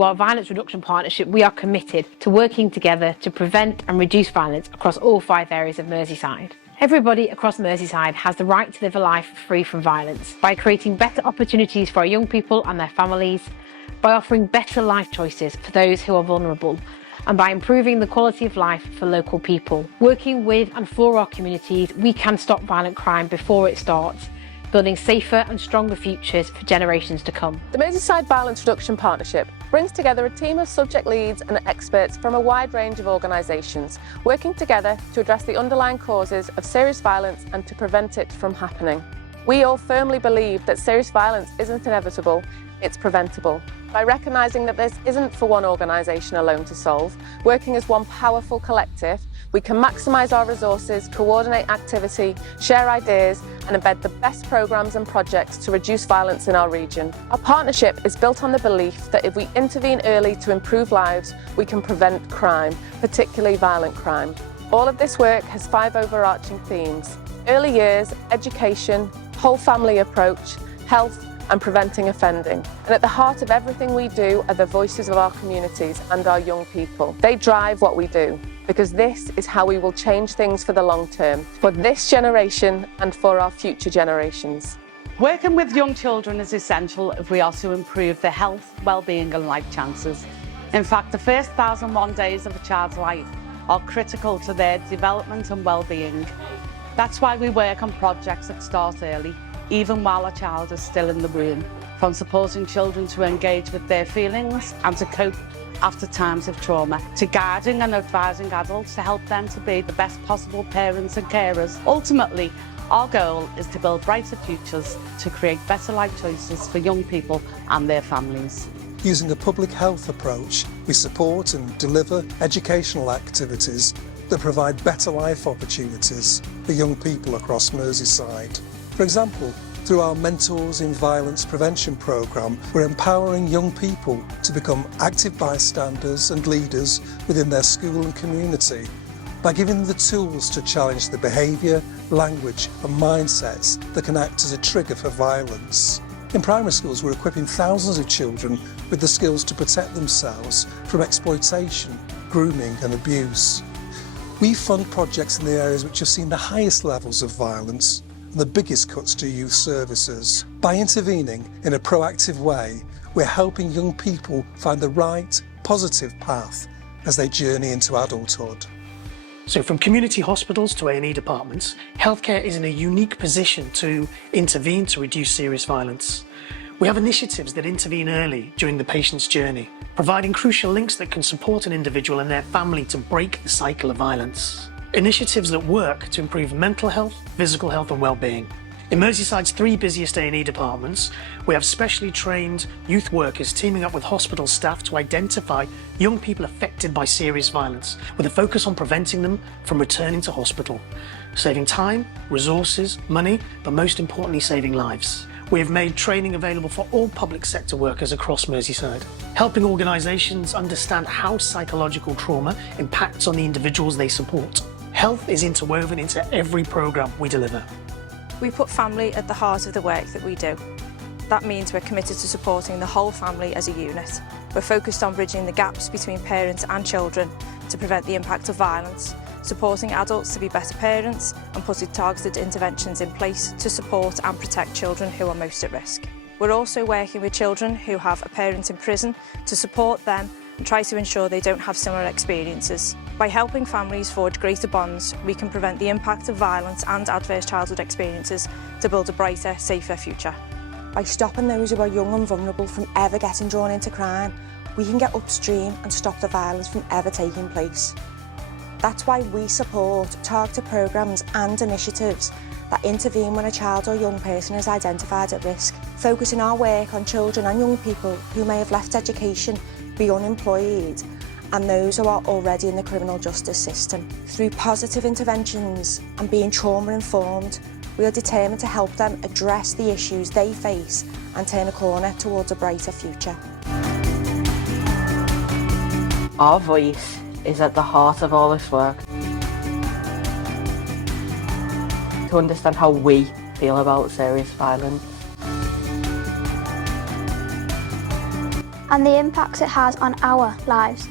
through our Violence Reduction Partnership, we are committed to working together to prevent and reduce violence across all 5 areas of Merseyside. Everybody across Merseyside has the right to live a life free from violence by creating better opportunities for our young people and their families, by offering better life choices for those who are vulnerable, and by improving the quality of life for local people. Working with and for our communities, we can stop violent crime before it starts, building safer and stronger futures for generations to come. The Merseyside Violence Reduction Partnership brings together a team of subject leads and experts from a wide range of organisations, working together to address the underlying causes of serious violence and to prevent it from happening. We all firmly believe that serious violence isn't inevitable, it's preventable. By recognising that this isn't for one organisation alone to solve, working as one powerful collective, we can maximise our resources, coordinate activity, share ideas and embed the best programmes and projects to reduce violence in our region. Our partnership is built on the belief that if we intervene early to improve lives, we can prevent crime, particularly violent crime. All of this work has 5 overarching themes: early years, education, whole family approach, health and preventing offending. And at the heart of everything we do are the voices of our communities and our young people. They drive what we do, because this is how we will change things for the long term, for this generation and for our future generations. Working with young children is essential if we are to improve their health, well-being and life chances. In fact, the first 1,001 days of a child's life are critical to their development and well-being. That's why we work on projects that start early, even while a child is still in the womb, from supporting children to engage with their feelings and to cope after times of trauma, to guiding and advising adults to help them to be the best possible parents and carers. Ultimately, our goal is to build brighter futures, to create better life choices for young people and their families. Using a public health approach, we support and deliver educational activities that provide better life opportunities for young people across Merseyside. For example, through our Mentors in Violence Prevention programme, we're empowering young people to become active bystanders and leaders within their school and community by giving them the tools to challenge the behaviour, language and mindsets that can act as a trigger for violence. In primary schools, we're equipping thousands of children with the skills to protect themselves from exploitation, grooming and abuse. We fund projects in the areas which have seen the highest levels of violence and the biggest cuts to youth services. By intervening in a proactive way, we're helping young people find the right, positive path as they journey into adulthood. So from community hospitals to A&E departments, healthcare is in a unique position to intervene to reduce serious violence. We have initiatives that intervene early during the patient's journey, providing crucial links that can support an individual and their family to break the cycle of violence. Initiatives that work to improve mental health, physical health and well-being. In Merseyside's 3 busiest A&E departments, we have specially trained youth workers teaming up with hospital staff to identify young people affected by serious violence, with a focus on preventing them from returning to hospital, saving time, resources, money, but most importantly saving lives. We have made training available for all public sector workers across Merseyside, helping organisations understand how psychological trauma impacts on the individuals they support. Health is interwoven into every programme we deliver. We put family at the heart of the work that we do. That means we're committed to supporting the whole family as a unit. We're focused on bridging the gaps between parents and children to prevent the impact of violence, supporting adults to be better parents and putting targeted interventions in place to support and protect children who are most at risk. We're also working with children who have a parent in prison to support them and try to ensure they don't have similar experiences. By helping families forge greater bonds, we can prevent the impact of violence and adverse childhood experiences to build a brighter, safer future. By stopping those who are young and vulnerable from ever getting drawn into crime, we can get upstream and stop the violence from ever taking place. That's why we support targeted programmes and initiatives that intervene when a child or young person is identified at risk, focusing our work on children and young people who may have left education, be unemployed, and those who are already in the criminal justice system. Through positive interventions and being trauma-informed, we are determined to help them address the issues they face and turn a corner towards a brighter future. Our voice is at the heart of all this work. To understand how we feel about serious violence. and the impacts it has on our lives.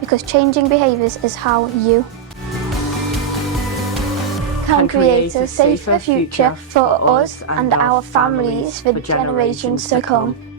Because changing behaviours is how you can create a safer future for us and our families for generations to come.